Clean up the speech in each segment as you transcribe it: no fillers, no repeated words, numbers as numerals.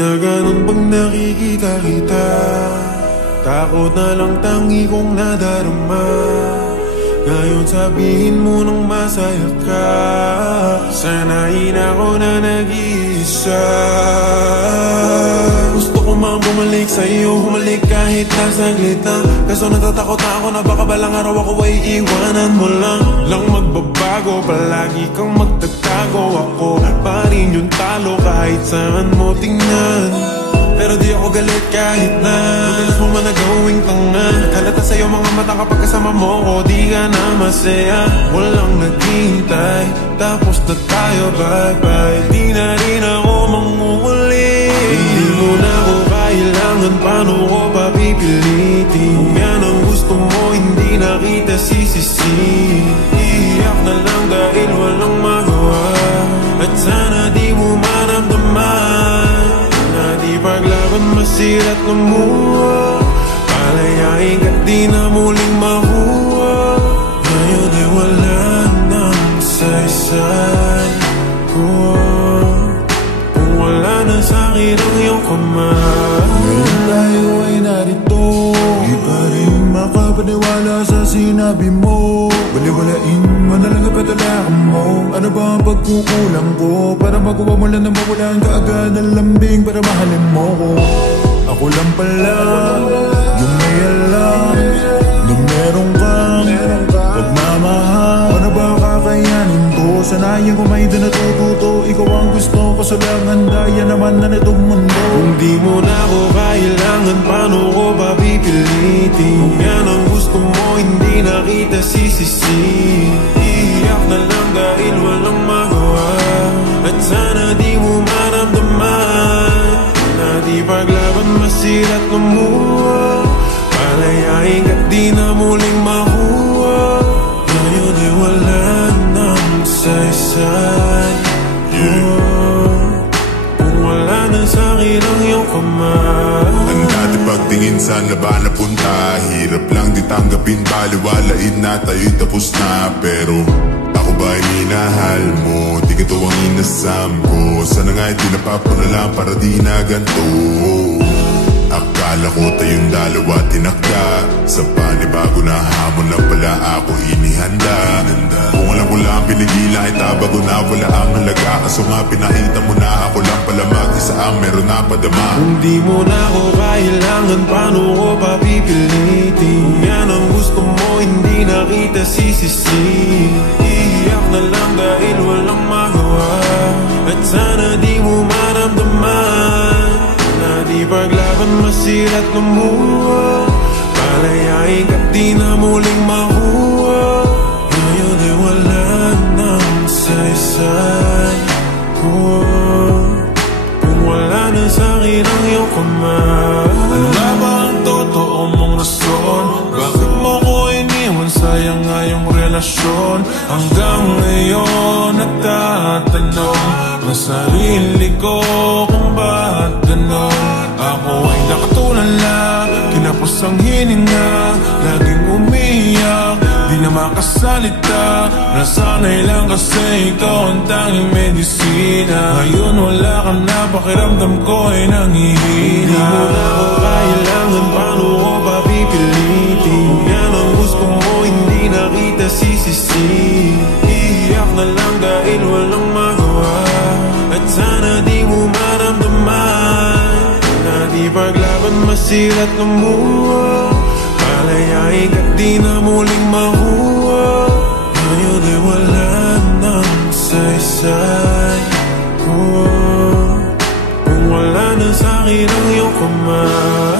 na ganun pag nakikita kita. Takot na lang tangi kong nadarama. Ngayon sabihin mo nang masaya ka. Sanayin ako na nag-iisa. Gusto ko mang bumalik sa'yo, humalik kahit nasaglit lang. Kaso natatakot na ako na baka balang araw ako ay iwanan mo lang magbabago, palagi kang magtatago. Ako pa rin yung talo kahit saan mo tingnan. Pero di ako galit kahit na madalas mo man na gawing tanga. Halata sa'yo mga mata kapag kasama mo ko, di ka na masaya. Walang naghihintay, tapos na tayo bye-bye. Di na rin ako mangunguli. Hindi mo na ako kailangan, paano ko pa pipilitin? Kung yan ang gusto mo, hindi na kita sisisi. Iiyak na lang dahil walang magawa. At sana di mo maramdaman na di paglaban masirat lumuha. Palayain ka di na muling makuha. Ngayon ay wala nang saysay ko. Kung wala na sa'kin ang iyong kamay. Ngayon tayo ay narito, di pa rin makapaniwala sa sinabi mo. Baliwalain mo na lang ang patalakan mo. Ano ba ang pagkukulang ko para magawa mo lang na mawalan ka agad ng lambing para mahalin mo ko? Ako lang pala yung may alam na meron kang pagmamahal. Ano ba kakayanin ko? Sanayin ko may doon natututo. Ikaw ang gusto ko sa lang handa. Yan naman na nitong mundo. Kung di mo na ako kailangan, paano ko ba pipilitin? Kung yan ang gusto mo, hindi na kita sisisi. Iiyak na lang dahil walang magawa. At sana di mo maramdaman na di paglaban masirat lumuha. Palayain ka di na muling makuha. Ngayon ay wala nang saysay. Kung wala na sa'kin ang iyong kamay. Ang dati pagtingin saan laban na punta, hirap lang di tanggapin, baliwalain na tayo'y tapos na. Pero ako ba ay minahal mo? Di ka to ang inasam ko. Sana nga'y di napapanala para di na ganito. Akala ko tayong dalawa tinakda, sa panibago na hamon na pala ako inihanda. Kung alam ko lang pinigilan ay tabago na wala ang halaga. Kaso nga pinakita mo na ako lang pala mag-isa ang meron na padama. Kung di mo na ako kailangan, paano ko pa pipilitin? Kung yan ang gusto mo, hindi na kita sisisi. Iiyak na lang dahil walang magawa. At sana di mo maramdaman na di paglaban masirat lumuha. Palayain ka di na muling makuha. Ngayon ay wala nang saysay ko. Kung wala na sa'kin ang iyong kamay. Ano nga ba ang totoo mong rason? Bakit mo ko iniwan? Sayang nga yung relasyon. Hanggang ngayon nagtatanong ang sarili ko kung ba't ganon. Ako ay nakatulala, kinapos ang hininga, laging umiyak, di na makasalita. Nasanay lang kasi ikaw ang tanging medisina. Ngayon wala ka na, pakiramdam ko ay nangihina. Hindi mo na ako kailangan, paano ko pa pipilitin? Kung yan ang gusto mo, hindi na kita sisisi. Iiyak na lang dahil walang magawa. At sana di mo maramdaman na di paglaban masirat lumuha. Palayain ka di na muling makuha. Ngayon ay wala nang saysay ko. Kung wala na sa'kin ang iyong kamay.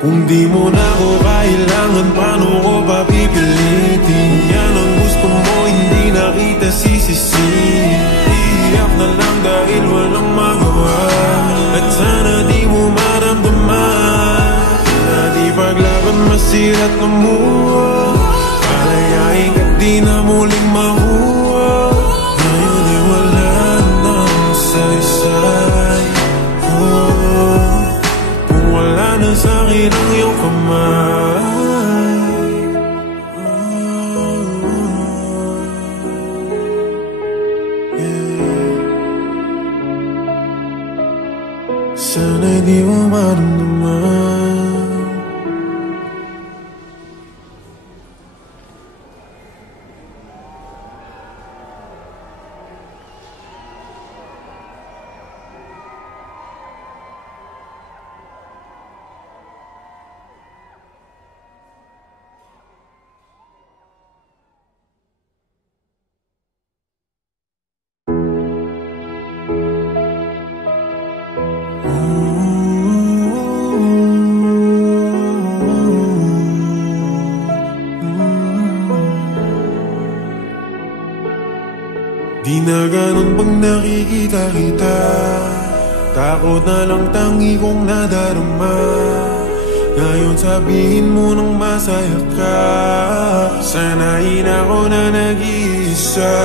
Kung di mo na ako kailangan, paano ko pa pipilitin? Yan ang gusto mo, hindi na kita sisisi. Iiyak na lang dahil walang magawa. At sana di mo maramdaman sira't namuha. Palayain ka't di na muling makuha. Ngayon ay wala nang saysay. Kung wala na sa'kin ang iyong kamay. Sana'y di mo maramdaman. Di na ganun pag nakikita kita, takot na lang tangi kong nadarama. Ngayon sabihin mo nang masaya ka, sanayin ako na nag-iisa.